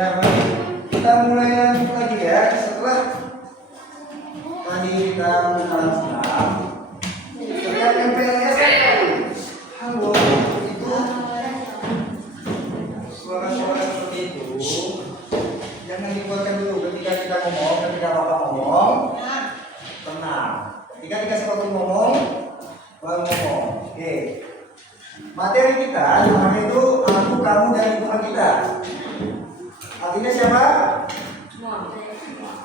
Ya, baik. Kita mulai lanjut lagi ya. Setelah tadi kita melakukan senam, terkait MPLS. Halo, itu suara-suara seperti itu jangan dikeluarkan dulu ketika kita ngomong, ketika bapak ngomong. Tenang. Ketika dikasih waktu ngomong, baru ngomong. Oke. Materi kita namanya itu aku, kamu, dan lingkungan kita. Artinya siapa?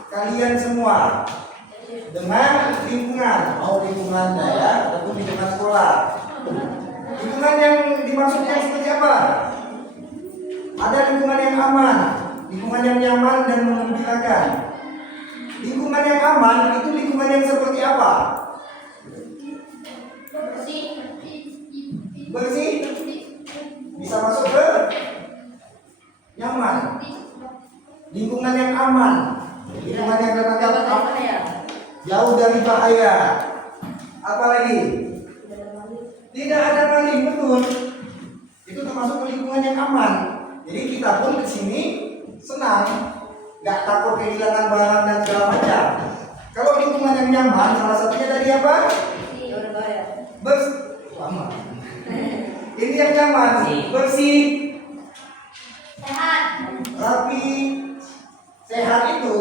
Kalian semua. Dengan lingkungan, mau lingkungan daya ataupun lingkungan sekolah. Lingkungan yang dimaksudnya seperti apa? Ada lingkungan yang aman, lingkungan yang nyaman dan menggembirakan. Lingkungan yang aman itu lingkungan yang seperti apa? Bersih, bisa masuk ke nyaman. Lingkungan yang aman, lingkungan yang terjaga, jauh dari bahaya. Apalagi tidak ada maling, betul. Itu termasuk ke lingkungan yang aman. Jadi kita pun ke sini senang, nggak takut kehilangan barang dan segala macam. Kalau lingkungan yang nyaman, salah satunya dari apa? Aman. Ini yang nyaman, bersih, sehat, rapi. Sehat itu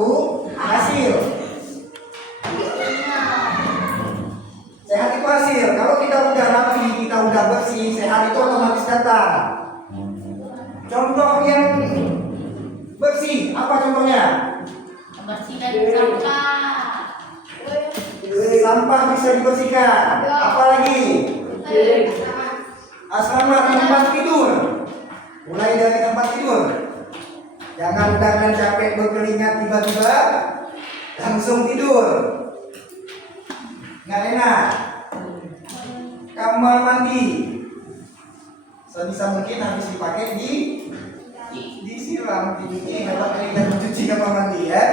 hasil. Sehat itu hasil. Kalau kita udah rapi, kita udah bersih, sehat itu otomatis datang. Contoh yang bersih, apa contohnya? membersihkan sampah, Sampah bisa dibersihkan. Apalagi asrama, tempat tidur. Mulai dari tempat tidur. Jangan dengan capek berkeringat tiba-tiba langsung tidur. Nggak enak. Kamar mandi sebisa mungkin habis dipakai disiram, dicuci, dapat keringat mencuci kamar mandi ya.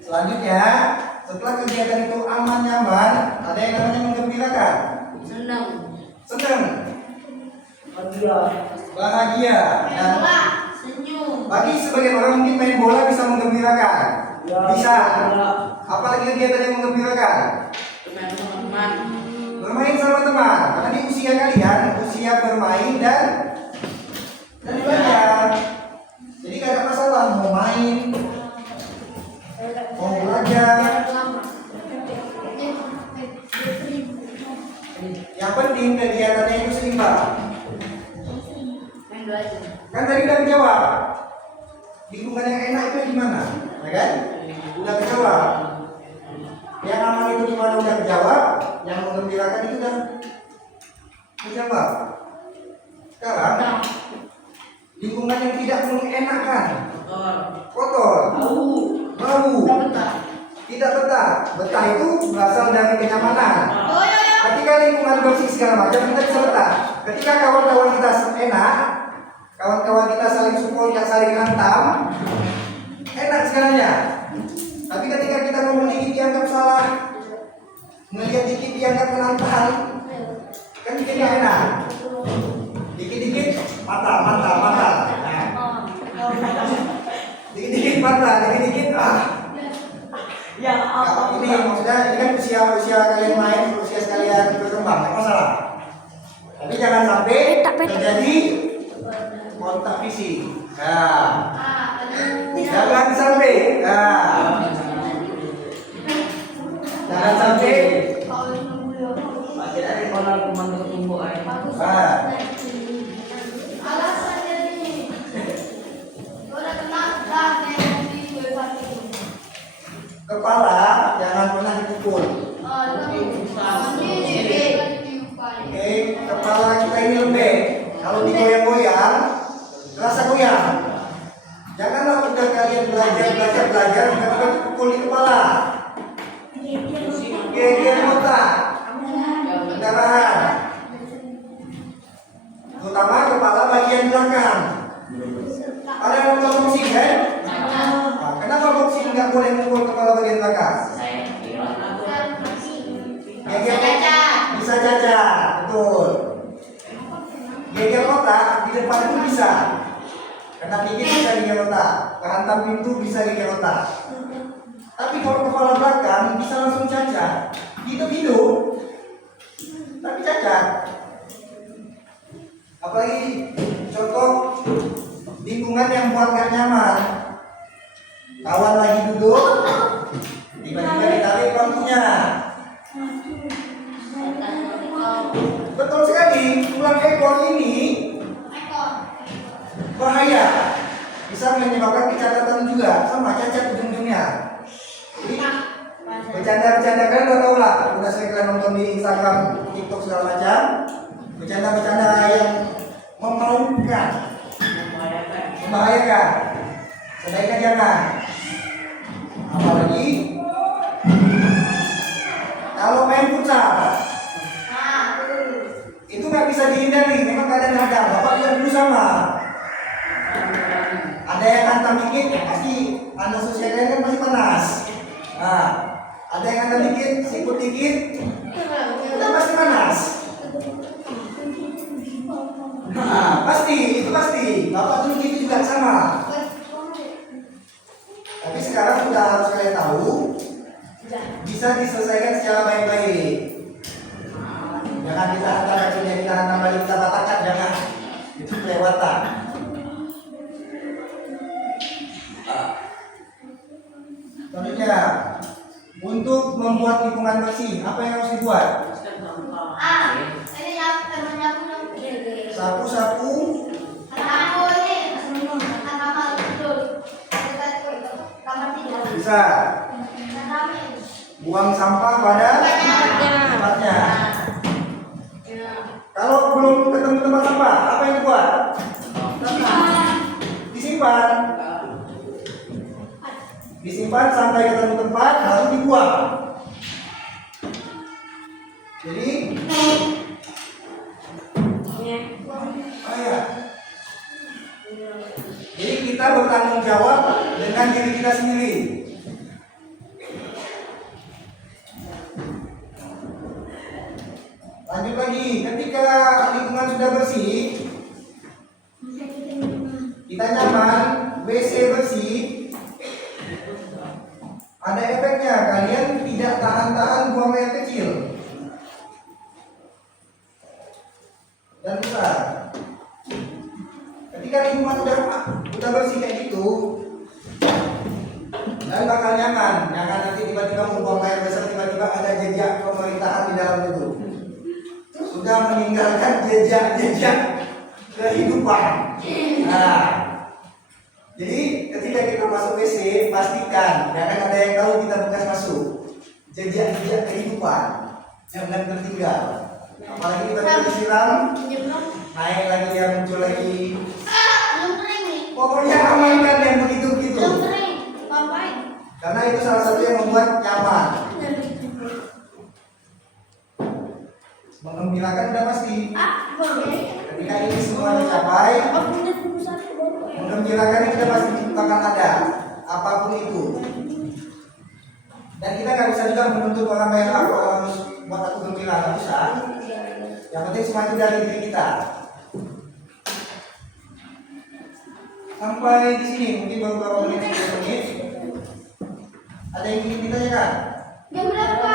Selanjutnya, setelah kegiatan itu aman nyaman, ada yang namanya menggembirakan. senang, Bahagia. Dan senyum, bagi sebagian orang mungkin main bola bisa menggembirakan. Bisa. Apalagi kegiatan yang menggembirakan? teman-teman, Bermain sama teman. Karena di usia kalian, usia bermain dan belajar. Jadi gak ada masalah mau main, mau belajar. Yang penting kegiatannya itu seimbang. main belajar, Kan tadi udah kejawab. Lingkungan yang enak itu di mana? Ya kan? Udah kejawab. Yang aman itu di mana udah kejawab. Yang menggembirakan itu udah kejawab. Sekarang lingkungan yang tidak mengenakan, kotor, bau, tidak betah. Betah itu berasal dari kenyamanan. Ketika lingkungan bersih segala macam kita bisa betah. Ketika kawan-kawan kita enak, kawan-kawan kita saling support, tidak saling hantam, enak segalanya. Tapi ketika kita ngomong dikit dianggap salah, ngelihat dikit dianggap menantang, kan bikin gak enak. Dikit-dikit mata. Dikit-dikit mata, dikit-dikit yang ini maksudnya ini kan usia kalian main, usia sekalian berkembang, nggak masalah. Tapi jangan sampai terjadi kontak fisik. Jangan sampai. Jangan sampai. Kepala jangan pernah dipukul. Oke, kepala kita ini lembek. Kalau digoyang-goyang, rasa goyang. Janganlah udah kalian belajar, tiba-tiba dipukul di kepala. Geger otak, pendarahan. Terutama kepala bagian belakang. Ada yang nonton boxing kan? Kenapa boxing nggak boleh mukul kepala bagian belakang? Bisa cacat, betul. Geger otak di depan itu bisa. Kena dikit bisa geger otak, kehantam pintu bisa geger otak. Tapi kalau kepala belakang bisa langsung cacat. Hidup-hidup, tapi cacat. Apalagi contoh lingkungan yang buat gak nyaman. Kawan lagi duduk, tiba-tiba ditarik bangkunya. Betul sekali, tulang ekor ini bahaya, bisa menyebabkan kecacatan juga, sama cacat ujung-ujungnya. Bercanda-bercanda kalian udah tahu lah, udah sering kalian nonton di Instagram, TikTok segala macam. Bercanda-bercanda yang memalukan, membahayakan, sebaiknya jangan. Apalagi kalau main futsal, itu nggak bisa dihindari, memang keadaan ada. Bapak juga dulu sama. Ada yang hantam dikit, ya pasti anestesi kalian kan pasti panas. Nah, ada yang hantam dikit, sikut dikit, itu pasti panas. Nah, pasti, itu pasti. Bapak dulu gitu juga sama. Tapi sekarang sudah harus kalian tahu, bisa diselesaikan secara baik-baik. Jangan kita hantam racunnya, kita hantam balik, kita batakan, jangan. Itu kelewatan. Selanjutnya, untuk membuat lingkungan bersih, apa yang harus dibuat? Sapu-sapu, bisa. Buang sampah pada tempatnya. Kalau belum ketemu tempat sampah, apa yang dibuat? Disimpan. Disimpan sampai ketemu tempat, lalu dibuang. Jadi, jadi kita bertanggung jawab dengan diri kita sendiri. Lanjut lagi, ketika lingkungan sudah bersih, kita nyaman, WC bersih, ada efeknya, kalian tidak tahan-tahan buang air kecil dan besar. Ketika lingkungan udah bersih kayak gitu, dan bakal nyaman. Jangan nanti tiba-tiba mau buang air besar, tiba-tiba ada jejak pemerintahan di dalam itu. Sudah meninggalkan jejak-jejak kehidupan. Nah, jadi ketika kita masuk WC, pastikan jangan ada yang tahu kita bekas masuk. Jejak-jejak kehidupan jangan tertinggal. Apalagi kita disiram, naik lagi dia muncul lagi. Pokoknya amankan yang begitu-begitu. Karena itu salah satu yang membuat nyaman. Mengembirakan udah pasti. Ketika ini semua dicapai, mengembirakan itu udah pasti bakal ada, apapun itu. Dan kita nggak bisa juga menuntut orang lain harus buat aku gembira, nggak bisa. Yang penting semua itu dari diri kita. Sampai di sini mungkin baru beberapa menit, 10 menit. Ada yang ingin ditanyakan? Jam berapa?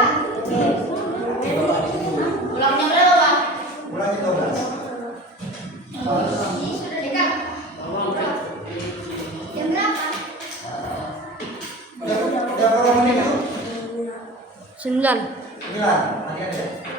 Pulang jam berapa, Pak? Pulang jam 12. Sudah dekat. Jam berapa? Udah berapa menit itu? 9. 9. Tadi ada ya?